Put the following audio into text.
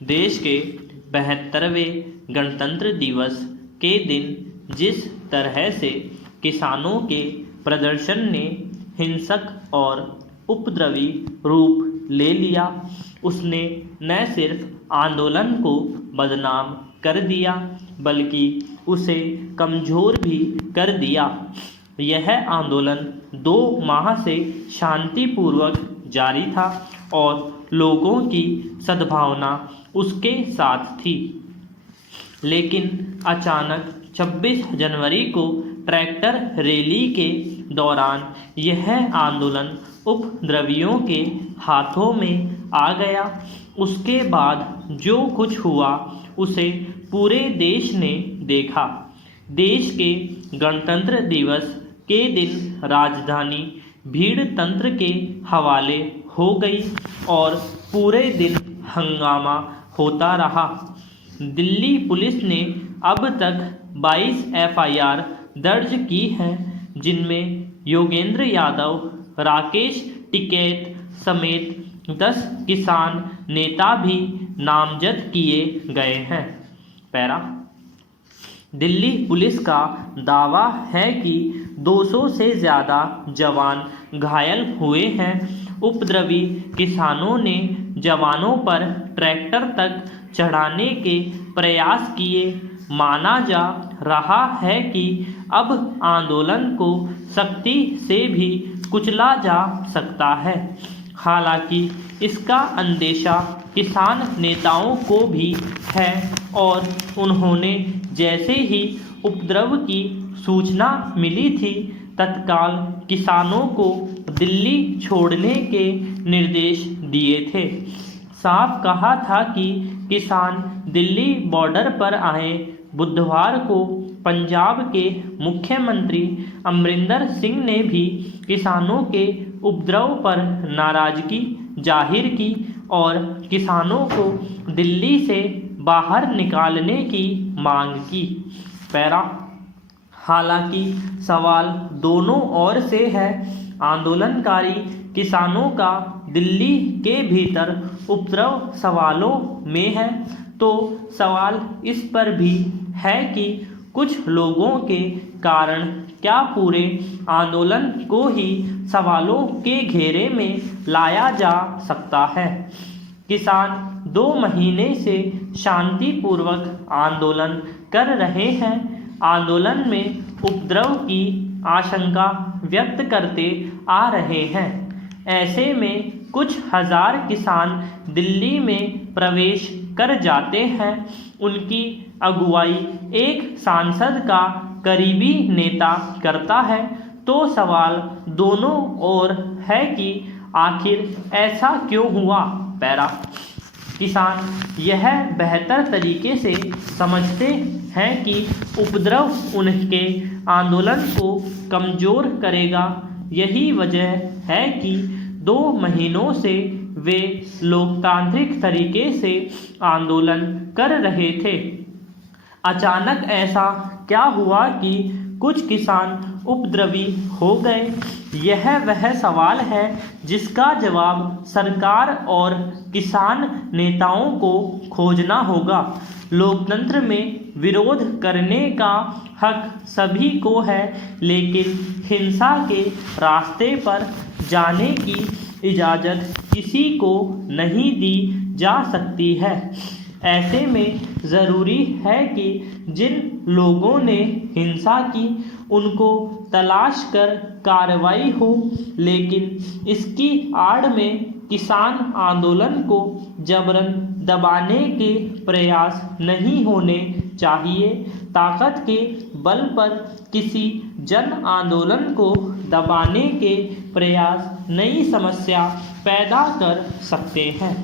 देश के 72वें गणतंत्र दिवस के दिन जिस तरह से किसानों के प्रदर्शन ने हिंसक और उपद्रवी रूप ले लिया, उसने न सिर्फ आंदोलन को बदनाम कर दिया बल्कि उसे कमज़ोर भी कर दिया। यह आंदोलन 2 माह से शांतिपूर्वक जारी था और लोगों की सद्भावना उसके साथ थी, लेकिन अचानक 26 जनवरी को ट्रैक्टर रैली के दौरान यह आंदोलन उपद्रवियों के हाथों में आ गया। उसके बाद जो कुछ हुआ उसे पूरे देश ने देखा। देश के गणतंत्र दिवस के दिन राजधानी भीड़ तंत्र के हवाले हो गई और पूरे दिन हंगामा होता रहा। दिल्ली पुलिस ने अब तक 22 FIR दर्ज की हैं, जिनमें योगेंद्र यादव, राकेश टिकैत समेत 10 किसान नेता भी नामजद किए गए हैं। पैरा दिल्ली पुलिस का दावा है कि 200 से ज़्यादा जवान घायल हुए हैं। उपद्रवी किसानों ने जवानों पर ट्रैक्टर तक चढ़ाने के प्रयास किए। माना जा रहा है कि अब आंदोलन को सख्ती से भी कुचला जा सकता है। हालांकि इसका अंदेशा किसान नेताओं को भी है और उन्होंने जैसे ही उपद्रव की सूचना मिली थी, तत्काल किसानों को दिल्ली छोड़ने के निर्देश दिए थे। साफ कहा था कि किसान दिल्ली बॉर्डर पर आए। बुधवार को पंजाब के मुख्यमंत्री अमरिंदर सिंह ने भी किसानों के उपद्रव पर नाराजगी जाहिर की और किसानों को दिल्ली से बाहर निकालने की मांग की। पैरा हालांकि सवाल दोनों ओर से है। आंदोलनकारी किसानों का दिल्ली के भीतर उपद्रव सवालों में है, तो सवाल इस पर भी है कि कुछ लोगों के कारण क्या पूरे आंदोलन को ही सवालों के घेरे में लाया जा सकता है। किसान 2 महीने से शांतिपूर्वक आंदोलन कर रहे हैं। आंदोलन में उपद्रव की आशंका व्यक्त करते आ रहे हैं। ऐसे में कुछ हजार किसान दिल्ली में प्रवेश कर जाते हैं। उनकी अगुवाई एक सांसद का करीबी नेता करता है। तो सवाल दोनों ओर है कि आखिर ऐसा क्यों हुआ। पैरा किसान यह बेहतर तरीके से समझते हैं कि उपद्रव उनके आंदोलन को कमज़ोर करेगा। यही वजह है कि 2 महीनों से वे लोकतांत्रिक तरीके से आंदोलन कर रहे थे। अचानक ऐसा क्या हुआ कि कुछ किसान उपद्रवी हो गए? यह वह सवाल है जिसका जवाब सरकार और किसान नेताओं को खोजना होगा। लोकतंत्र में विरोध करने का हक सभी को है, लेकिन हिंसा के रास्ते पर जाने की इजाज़त किसी को नहीं दी जा सकती है। ऐसे में ज़रूरी है कि जिन लोगों ने हिंसा की उनको तलाश कर कार्रवाई हो, लेकिन इसकी आड़ में किसान आंदोलन को जबरन दबाने के प्रयास नहीं होने चाहिए। ताकत के बल पर किसी जन आंदोलन को दबाने के प्रयास नई समस्या पैदा कर सकते हैं।